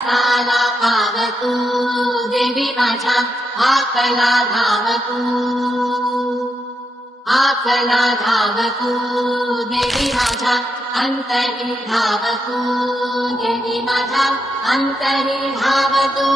काला धावतु देवी माझ्या आकला धावतु आकला धावतु देवी माझ्या अंतरी धावतु देवी माझ्या अंतरी धावतु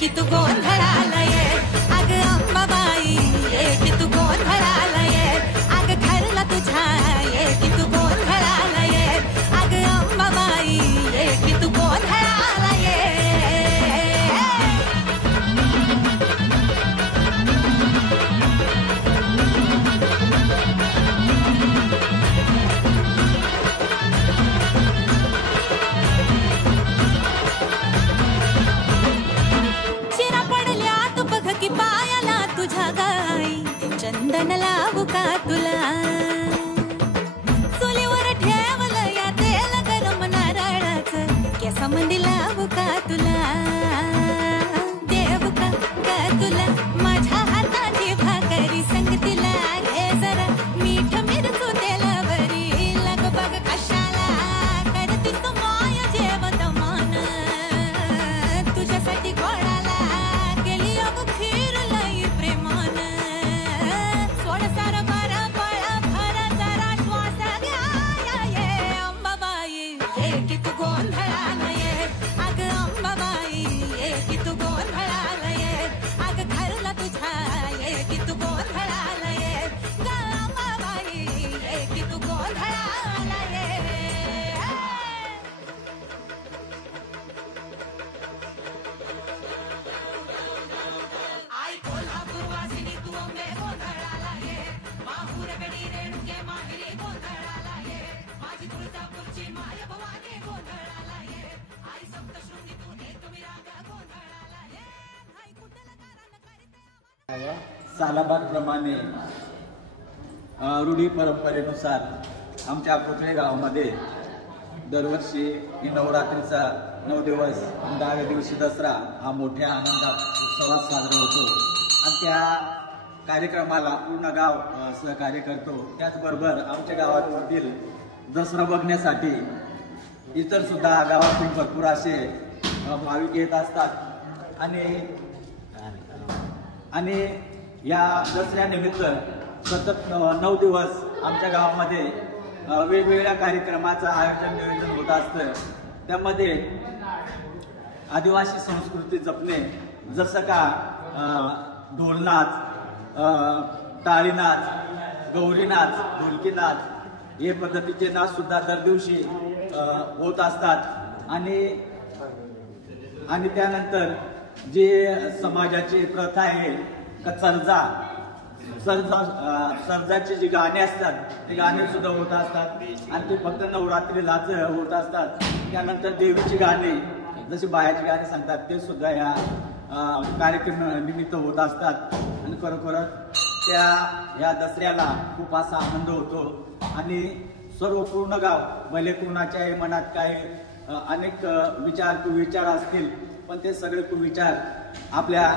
की तू गोंधळाला ये, अग अंबाबाई ये की तू गोंधळाला ये, अग घरला तुझ्या ये की तू गोंधळाला ये, अग अंबाबाई ये की तू गोंधळाला ये. शिरा पडल्या तू बघ की पायाला तुझ्या गाई, चंदन लावू का तुला, चुलीवर ठेवलं या तेल गरम नारळाचं, केसामध्ये लावू का तुला, देऊ का तुला माझ्या हाताची भाकरी संगतीला, घे जरा मीठ मिरचू तेलावरी, लग बघ कशाला करती तू माया जेवत मन, तुझ्यासाठी गोडाला गेली अगं खीर लई प्रेमान, सोड सार बार पळ भर जरा श्वास घ्या ये अंबाबाई ये की तू गोंधळाला ये, अग अंबाबाई ये की तू गोंधळाला ये, अग घरला तुझ्या ये की तू गोंधळाला ये, ग अंबाबाई ये की तू गोंधळाला ये. आई कोल्हापूर वासिनी तू अंबे गोंधळाला ये, माहूर गडी रेणुके माहेरी गोंधळाला ये, माझी तुळजापूरची माय भवानी गोंधळाला ये, आई सप्तशृंगी तू एक विराग गोंधळाला ये, आई कुठलं कारण करते सालाबादप्रमाणे रूढी परंपरेनुसार आमच्या कोथळे गावामध्ये दरवर्षी ही नवरात्रीचा 9 दिवस 10व्या दिवशी दसरा हा मोठ्या आनंदात उत्सवात साजरा होतो आणि त्या कार्यक्रमाला पूर्ण गाव सहकार्य करतो. त्याचबरोबर आमच्या गावातील दसरा बघण्यासाठी इतर सुद्धा गावातून भरपूर असे भाविक येत असतात आणि या दसऱ्यानिमित्त सतत 9 दिवस आमच्या गावामध्ये वेगवेगळ्या कार्यक्रमाचं आयोजन नियोजन होत असतं. त्यामध्ये आदिवासी संस्कृती जपणे, जसं का ढोलनाच, टाळीनाच, गौरीनाच, ढोलकीनाच हे पद्धतीचे नाच सुद्धा दर दिवशी होत असतात आणि त्यानंतर जे समाजाची प्रथा आहे का सर्जाची जी गाणी असतात ते गाणी सुद्धा होत असतात आणि ते फक्त नवरात्रीलाच होत असतात. त्यानंतर देवीची गाणी जशी बायाची गाणी सांगतात ते सुद्धा या कार्यक्रम निमित्त होत असतात आणि खरोखरच या दसऱ्याला खूप असा आनंद होतो आणि सर्व पूर्ण गाव भले कोणाच्याही मनात काही अनेक विचार असतील पण ते सगळे विचार आपल्या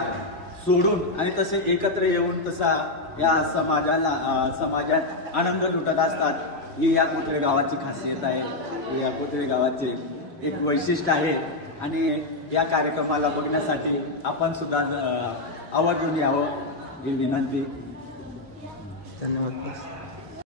सोडून आणि तसे एकत्र येऊन तसा या समाजात आनंद लुटत असतात. ही या कोथळे गावाची खासियत आहे, ही या कोथळे गावाचे एक वैशिष्ट्य आहे आणि या कार्यक्रमाला बघण्यासाठी आपण सुद्धा आवर्जून यावं ही विनंती. धन्यवाद.